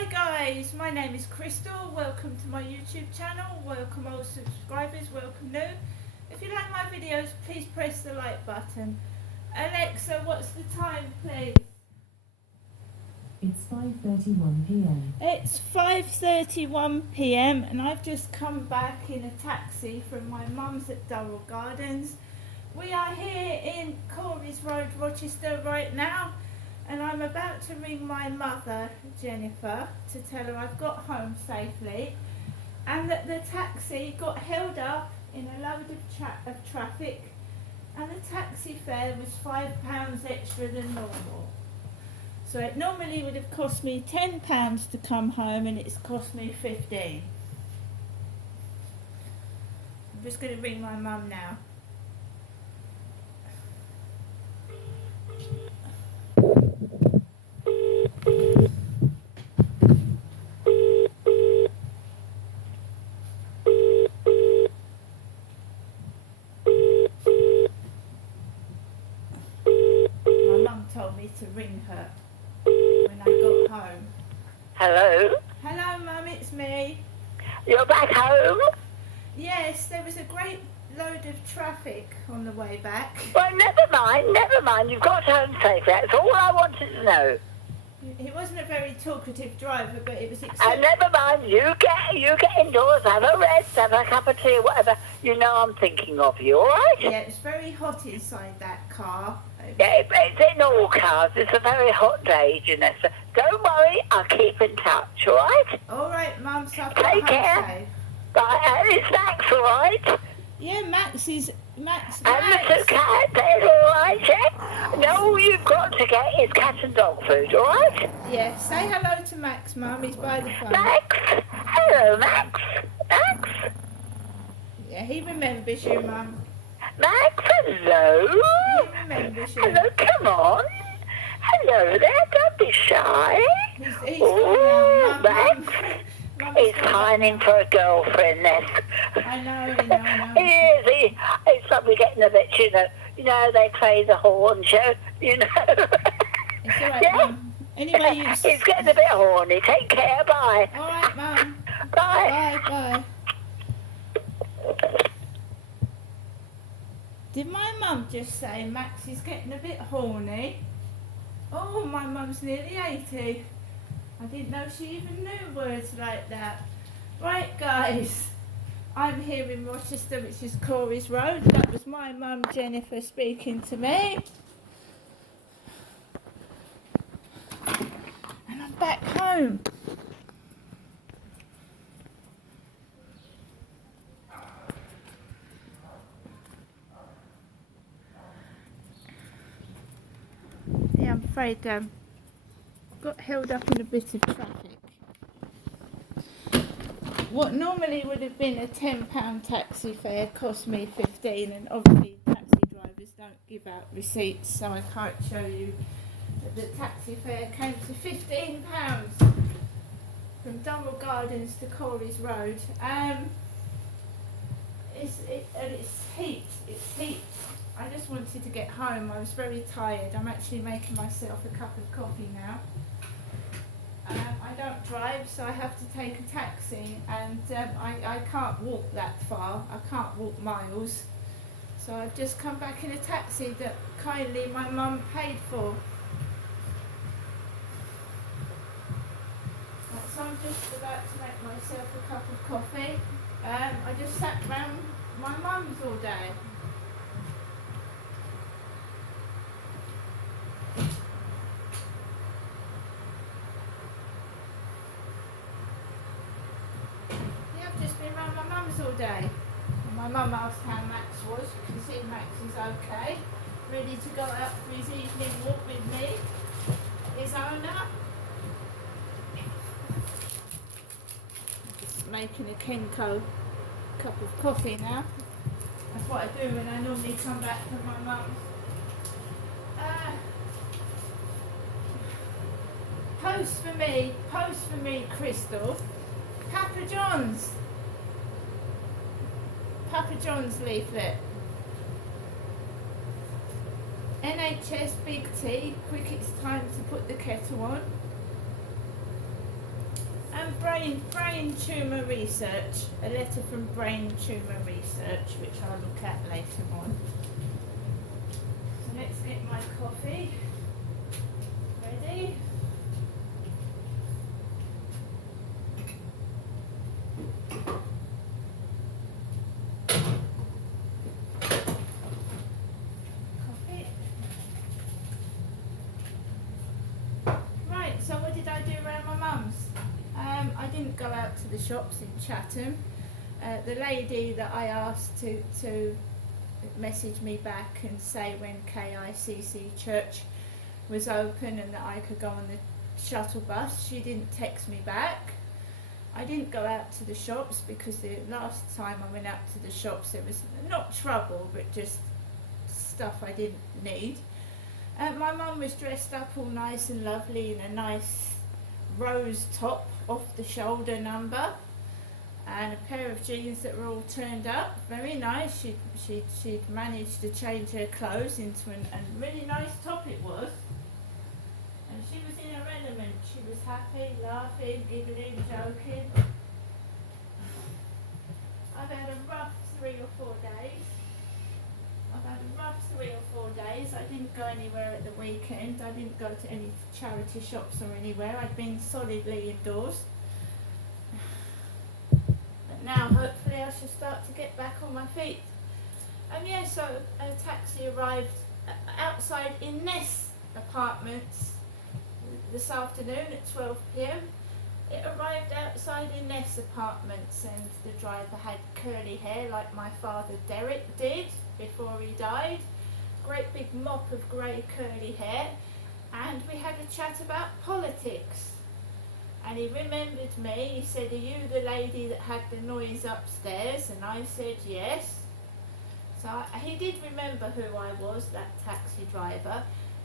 Hi guys, my name is Crystal. Welcome to my YouTube channel. Welcome old subscribers, welcome new. If you like my videos, please press the like button. Alexa, what's the time, please? It's 5:31 p.m. It's 5:31 p.m. and I've just come back in a taxi from my mum's at Durrell Gardens. We are here in Corries Road, Rochester right now, and I'm about to ring my mother, Jennifer, to tell her I've got home safely and that the taxi got held up in a load of traffic and the taxi fare was £5 extra than normal. So it normally would have cost me £10 to come home and it's cost me 15. I'm just going to ring my mum now. My mum told me to ring her when I got home. Hello? Hello mum, it's me. You're back home? Yes, there was a great load of traffic on the way back. Well, never mind. You've got home safely. That's all I wanted to know. He wasn't a very talkative driver, but it was And exciting. never mind, you get indoors, have a rest, have a cup of tea or whatever. You know I'm thinking of you, all right? Yeah, it's very hot inside that car. Yeah, it's in all cars. It's a very hot day, Janessa. Don't worry, I'll keep in touch, all right? All right, mum, so I've got Take home care. safe. Bye, and it's Max, all right? Yeah, Max. And Mr. Cat, that's all right, yeah? No, you've got to get is cat and dog food, all right? Yeah, say hello to Max, mum. He's by the phone. Max? Hello, Max? Max? Yeah, he remembers you, mum. Max, hello? He remembers you. Hello, come on. Hello there, don't be shy. He's Ooh, gone now, Max. Mum, He's pining for a girlfriend then. I know. He is. It's like we're getting a bit, you know, they play the horn show, you know. It's all right, Yeah. mum. Anyway, you... He's getting a bit horny. Take care, bye. All right, mum. Bye. Bye. Did my mum just say Max is getting a bit horny? Oh, my mum's nearly 80. I didn't know she even knew words like that. Right, guys. I'm here in Rochester, which is Corries Road. That was my mum, Jennifer, speaking to me. And I'm back home. Yeah, I'm afraid got held up in a bit of traffic. What normally would have been a £10 taxi fare cost me 15, and obviously taxi drivers don't give out receipts, so I can't show you that the taxi fare came to £15 from Durrell Gardens to Corries Road. It's heat. I just wanted to get home. I was very tired. I'm actually making myself a cup of coffee now. I don't drive, so I have to take a taxi, and I can't walk that far. I can't walk miles. So I've just come back in a taxi that kindly my mum paid for. So I'm just about to make myself a cup of coffee. I just sat round my mum's all day. All day. And my mum asked how Max was. You can see Max is okay, ready to go out for his evening walk with me, his owner. Just making a Kenco cup of coffee now. That's what I do when I normally come back from my mum's. Post for me, Crystal. Papa John's leaflet. NHS Big T, quick, it's time to put the kettle on. And brain tumour research, a letter from brain tumour research, which I'll look at later on. So let's get my coffee ready. Coffee. Right, so what did I do around my mum's? I didn't go out to the shops in Chatham. The lady that I asked to message me back and say when KICC Church was open and that I could go on the shuttle bus, she didn't text me back. I didn't go out to the shops because the last time I went out to the shops there was not trouble but just stuff I didn't need. My mum was dressed up all nice and lovely in a nice rose top off the shoulder number and a pair of jeans that were all turned up, very nice. She'd managed to change her clothes into a really nice top it was, and she was in her element. She was happy, laughing, giggling, joking. I've had a rough 3 or 4 days. I didn't go anywhere at the weekend. I didn't go to any charity shops or anywhere. I'd been solidly indoors. But now hopefully I shall start to get back on my feet. So a taxi arrived outside Innes Apartments this afternoon at 12 p.m. It arrived outside Innes Apartments and the driver had curly hair like my father Derek did before he died. Great big mop of grey curly hair, and we had a chat about politics. And he remembered me. He said, "Are you the lady that had the noise upstairs?" And I said yes. So he did remember who I was, that taxi driver,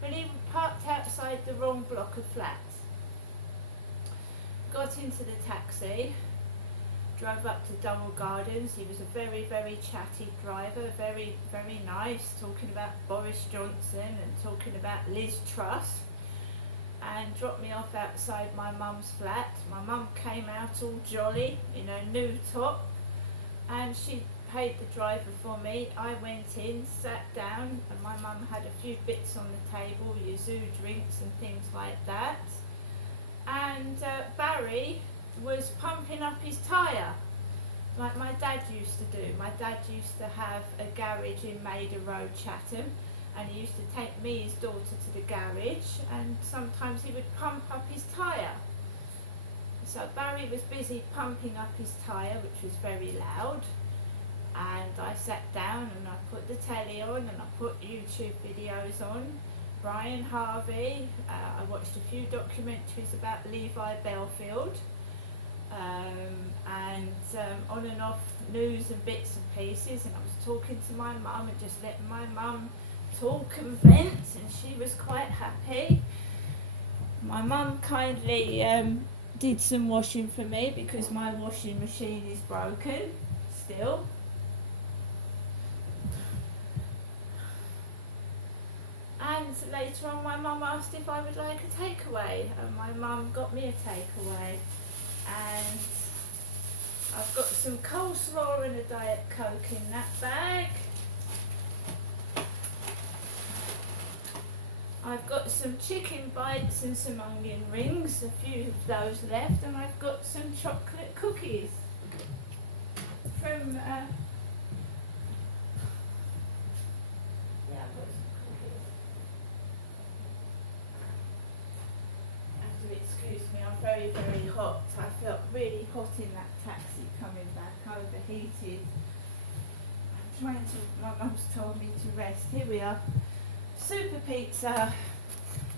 but he parked outside the wrong block of flats. Got into the taxi, drove up to Durrell Gardens. He was a very, very chatty driver, very, very nice, talking about Boris Johnson and talking about Liz Truss, and dropped me off outside my mum's flat. My mum came out all jolly in her new top, and she paid the driver for me. I went in, sat down, and my mum had a few bits on the table, Yazoo drinks and things like that. And Barry was pumping up his tyre, like my dad used to do. My dad used to have a garage in Maida Road, Chatham, and he used to take me, his daughter, to the garage, and sometimes he would pump up his tyre. So Barry was busy pumping up his tyre, which was very loud, and I sat down and I put the telly on and I put YouTube videos on. Brian Harvey, I watched a few documentaries about Levi Belfield, and on and off news and bits and pieces, and I was talking to my mum and just letting my mum talk and vent, and she was quite happy. My mum kindly did some washing for me because my washing machine is broken still. And later on my mum asked if I would like a takeaway, and my mum got me a takeaway. And I've got some coleslaw and a Diet Coke in that bag. I've got some chicken bites and some onion rings, a few of those left, and I've got some chocolate cookies from I've got some cookies. Have to excuse me, I'm very, very hot. I felt really hot in that taxi coming back, overheated. I'm trying to, my mum's told me to rest. Here we are. Super Pizza,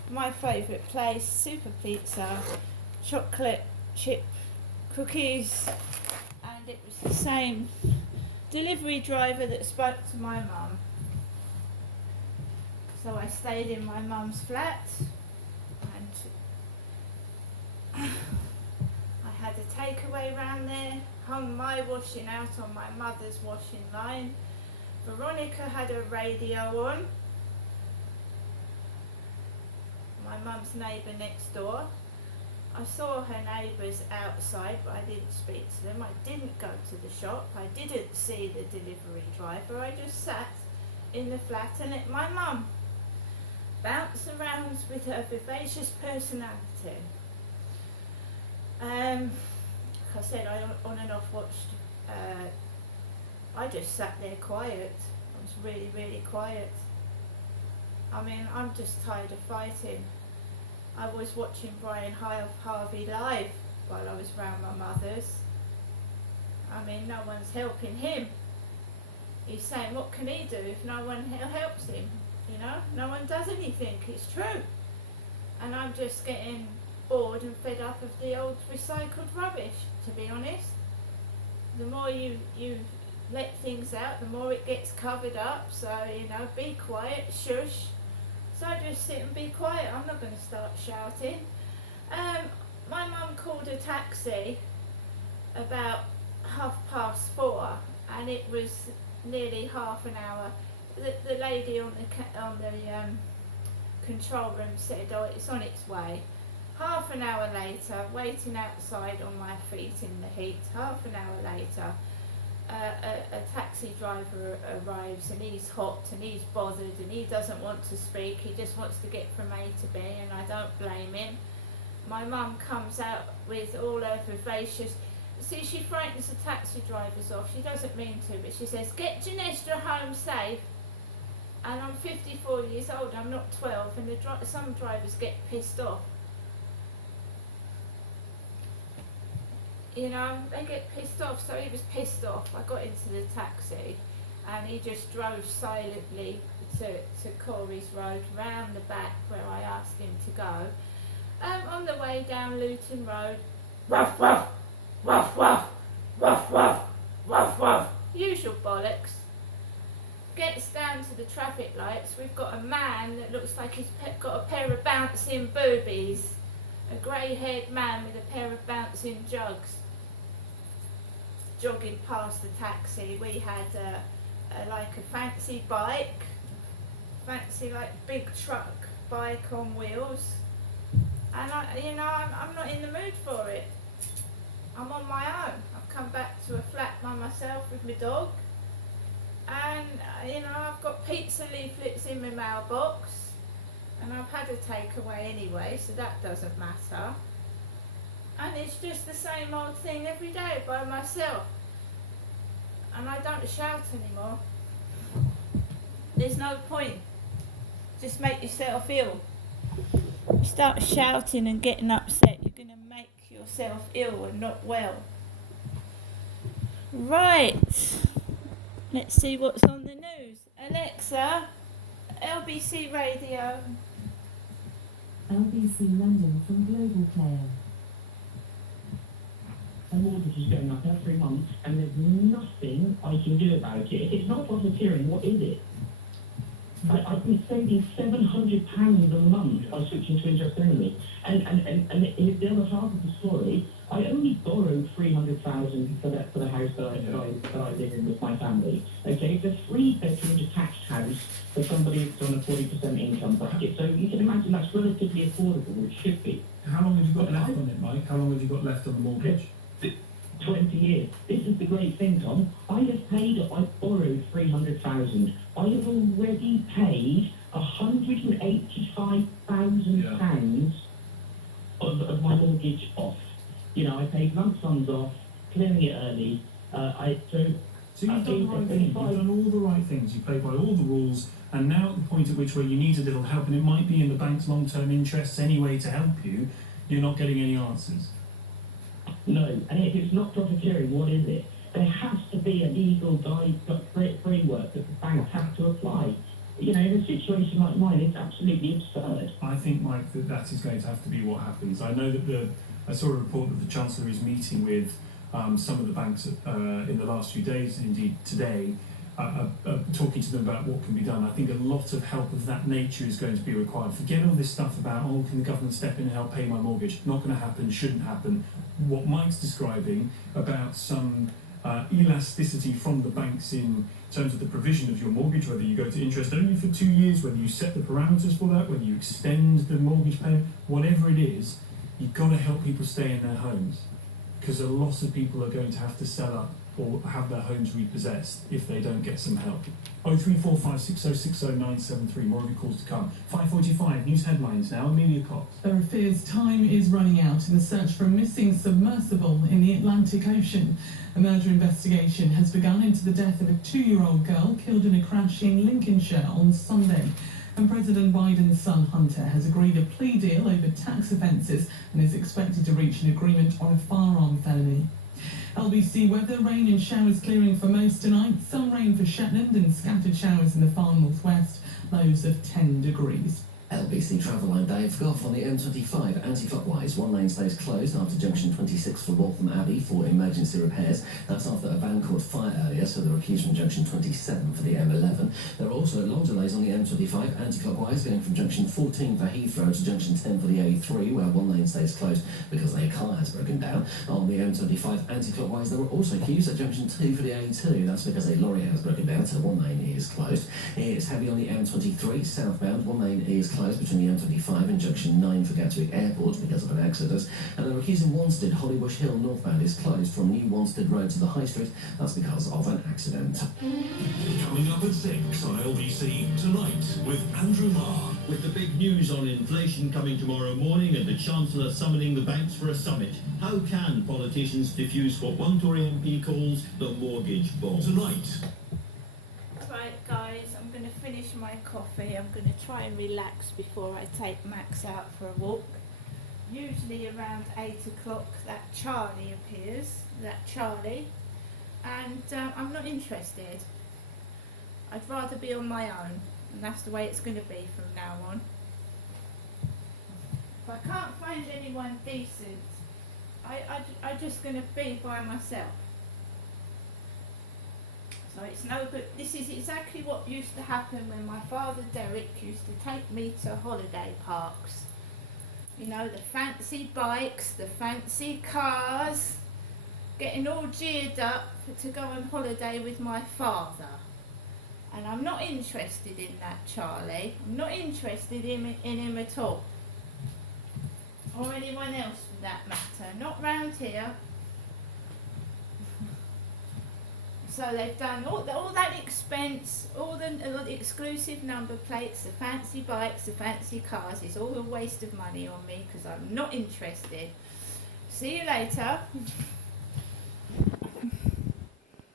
my favourite place. Super Pizza, chocolate chip cookies, and it was the same delivery driver that spoke to my mum. So I stayed in my mum's flat, and I had a takeaway round there, hung my washing out on my mother's washing line. Veronica had her radio on, my mum's neighbour next door, I saw her neighbours outside, but I didn't speak to them. I didn't go to the shop. I didn't see the delivery driver. I just sat in the flat and let my mum bounce around with her vivacious personality. Like I said, I on and off watched. I just sat there quiet. I was really, really quiet. I mean, I'm just tired of fighting. I was watching Brian Harvey live while I was round my mother's. I mean, no one's helping him. He's saying, what can he do if no one helps him? You know, no one does anything. It's true. And I'm just getting bored and fed up of the old recycled rubbish, to be honest. The more you let things out, the more it gets covered up. So, you know, be quiet, shush. So I just sit and be quiet. I'm not going to start shouting. My mum called a taxi about 4:30, and it was nearly half an hour. The lady on the control room said, "Oh, it's on its way." Half an hour later, waiting outside on my feet in the heat. Half an hour later, a taxi driver arrives, and he's hot and he's bothered and he doesn't want to speak. He just wants to get from A to B, and I don't blame him. My mum comes out with all her vivacious. See, she frightens the taxi drivers off. She doesn't mean to, but she says, "Get Janestra home safe." And I'm 54 years old. I'm not 12, and some drivers get pissed off. You know, they get pissed off, so he was pissed off. I got into the taxi and he just drove silently to Corey's Road, round the back where I asked him to go. On the way down Luton Road, ruff, ruff, ruff, ruff, ruff, ruff, ruff, ruff, usual bollocks. Gets down to the traffic lights, we've got a man that looks like he's got a pair of bouncing boobies. A grey-haired man with a pair of bouncing jugs jogging past the taxi. We had like a fancy bike, fancy like big truck bike on wheels, and I'm not in the mood for it. I'm on my own. I've come back to a flat by myself with my dog, and I've got pizza leaflets in my mailbox. And I've had a takeaway anyway, so that doesn't matter. And it's just the same old thing every day by myself. And I don't shout anymore. There's no point. Just make yourself ill. You start shouting and getting upset, you're going to make yourself ill and not well. Right. Let's see what's on the news. Alexa, LBC Radio. LBC London from Global Player. The mortgage is going up every month, and there's nothing I can do about it. It's not profiteering. What is it? I've been saving £700 a month by switching to interest only. And here's the other half of the story. I only borrowed £300,000 for the house that I live in with my family. Okay, it's a 3-bedroom detached house for somebody that's on a 40% income bracket. So you can imagine that's relatively affordable. It should be. How long have you got left on it, Mike? How long have you got left on the mortgage? 20 years. This is the great thing, Tom. I borrowed £300,000. I have already paid £185,000 of my mortgage off. I paid lump sums off, clearing it early. So you've done the right thing. You've done all the right things. You played by all the rules, and now at the point at which where you need a little help, and it might be in the bank's long-term interests anyway to help you, you're not getting any answers. No, and if it's not profiteering, what is it? There has to be a legal framework that the banks have to apply. In a situation like mine, it's absolutely absurd. I think, Mike, that is going to have to be what happens. I know that I saw a report that the Chancellor is meeting with some of the banks in the last few days, indeed today, talking to them about what can be done. I think a lot of help of that nature is going to be required. Forget all this stuff about, can the government step in and help pay my mortgage? Not going to happen, shouldn't happen. What Mike's describing about some elasticity from the banks in terms of the provision of your mortgage, whether you go to interest only for 2 years, whether you set the parameters for that, whether you extend the mortgage payment, whatever it is, you've got to help people stay in their homes, because a lot of people are going to have to sell up or have their homes repossessed if they don't get some help. 03456060973, more of your calls to come. 5:45, news headlines now, Amelia Cox. There are fears time is running out in the search for a missing submersible in the Atlantic Ocean. A murder investigation has begun into the death of a 2-year-old girl killed in a crash in Lincolnshire on Sunday. And President Biden's son Hunter has agreed a plea deal over tax offences and is expected to reach an agreement on a firearm felony. LBC weather, rain and showers clearing for most tonight. Some rain for Shetland and scattered showers in the far northwest. Lows of 10 degrees. LBC Travel, I'm Dave Goff on the M25 anti-clockwise. One lane stays closed after junction 26 for Waltham Abbey for emergency repairs. That's after a van caught fire earlier, so they're accused from junction 27 for the M11. There are also long delays on the M25 anti-clockwise going from junction 14 for Heathrow to junction 10 for the A3, where one lane stays closed because their car has broken down. On the M25 anti-clockwise, there were also queues at junction 2 for the A2. That's because a lorry has broken down, so one lane is closed. It's heavy on the M23 southbound. One lane is closed between the M25 and junction 9 for Gatwick Airport because of an accident. And the Recuse in Wanstead, Hollybush Hill northbound is closed from New Wanstead Road to the High Street. That's because of an accident. Coming up at 6 on LBC Tonight with Andrew Marr. With the big news on inflation coming tomorrow morning and the Chancellor summoning the banks for a summit, how can politicians diffuse what one Tory MP calls the mortgage bomb? Tonight. Right, guys, I'm going to finish my coffee. I'm going to try and relax before I take Max out for a walk. Usually around 8 o'clock that Charlie appears, and I'm not interested. I'd rather be on my own, and that's the way it's going to be from now on. If I can't find anyone decent, I'm just going to be by myself. So it's no good. This is exactly what used to happen when my father Derek used to take me to holiday parks. You know, the fancy bikes, the fancy cars, getting all geared up to go on holiday with my father. And I'm not interested in that, Charlie. I'm not interested in him at all. Or anyone else for that matter. Not round here. So they've done all that expense, all the exclusive number plates, the fancy bikes, the fancy cars. It's all a waste of money on me because I'm not interested. See you later.